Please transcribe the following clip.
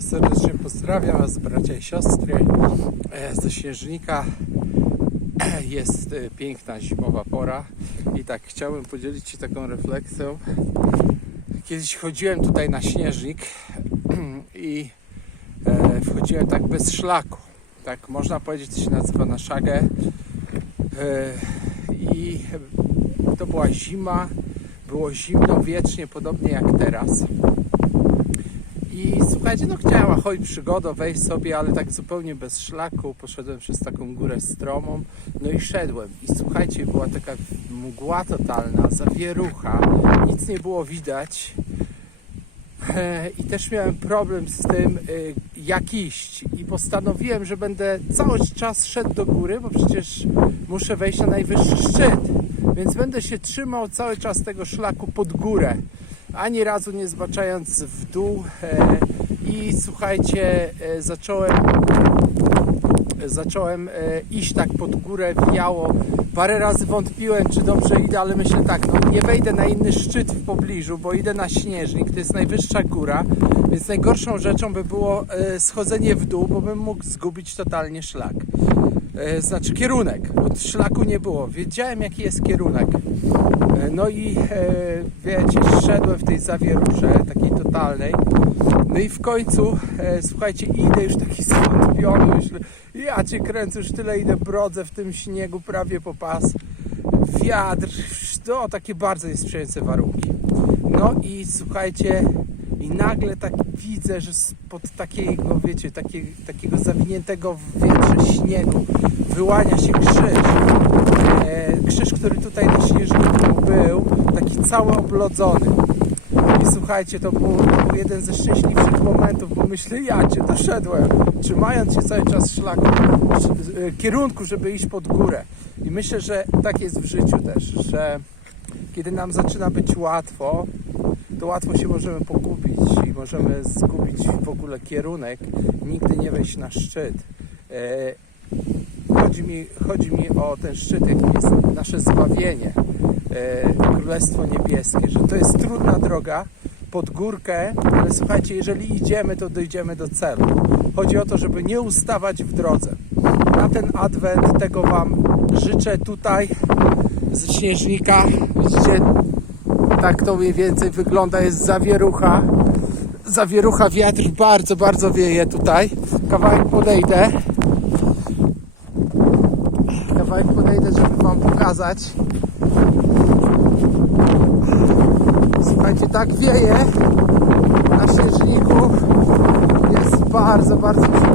Serdecznie pozdrawiam Was, bracia i siostry. E, Ze Śnieżnika jest e, piękna zimowa pora i tak chciałbym podzielić się taką refleksją. Kiedyś chodziłem tutaj na śnieżnik i e, wchodziłem tak bez szlaku. Tak można powiedzieć, to się nazywa na szagę. I to była zima, było zimno wiecznie, podobnie jak teraz. I słuchajcie, no chciałem ahoj przygodę, wejść sobie, ale tak zupełnie bez szlaku. Poszedłem przez taką górę stromą, no i szedłem. I słuchajcie, była taka mgła totalna, zawierucha, nic nie było widać. E, I też miałem problem z tym, y, jak iść. I postanowiłem, że będę cały czas szedł do góry, bo przecież muszę wejść na najwyższy szczyt. Więc będę się trzymał cały czas tego szlaku pod górę ani razu nie zbaczając w dół e, i słuchajcie, e, zacząłem zacząłem e, iść tak pod górę, wijało. Parę razy wątpiłem, czy dobrze idę, ale myślę tak, no nie wejdę na inny szczyt w pobliżu, bo idę na śnieżnik, to jest najwyższa góra, więc najgorszą rzeczą by było schodzenie w dół, bo bym mógł zgubić totalnie szlak. E, Znaczy kierunek, bo szlaku nie było. Wiedziałem jaki jest kierunek. E, No i e, wiecie, szedłem w tej zawierusze takiej totalnej. No i w końcu, słuchajcie, idę już taki zwątpiony, myślę, ja cię kręcę, już tyle idę brodzę w tym śniegu prawie po pas. Wiatr, to takie bardzo niesprzyjające warunki. No i słuchajcie, i nagle tak widzę, że spod takiego, wiecie, takie, takiego zawiniętego w wietrze śniegu wyłania się krzyż. E, krzyż, który tutaj na śnieżniku był, taki cały oblodzony. I słuchajcie, to był, to był jeden ze szczęśliwszych momentów, bo myślę, ja cię doszedłem, trzymając się cały czas szlaku, sz- e, kierunku, żeby iść pod górę. I myślę, że tak jest w życiu też, że kiedy nam zaczyna być łatwo, to łatwo się możemy pogubić i możemy zgubić w ogóle kierunek, nigdy nie wejść na szczyt. E, Chodzi mi, chodzi mi o ten szczyt, jakim jest nasze zbawienie, e, Królestwo Niebieskie, że to jest trudna droga pod górkę, ale słuchajcie, jeżeli idziemy, to dojdziemy do celu. Chodzi o to, żeby nie ustawać w drodze. Na ten adwent tego Wam życzę tutaj z śnieżnika. Widzicie, tak to mniej więcej wygląda, jest zawierucha. Zawierucha, wiatr bardzo, bardzo wieje tutaj. Kawałek podejdę. Kawałek podejdę, żeby Wam pokazać. Słuchajcie, tak wieje na śnieżniku. Jest bardzo, bardzo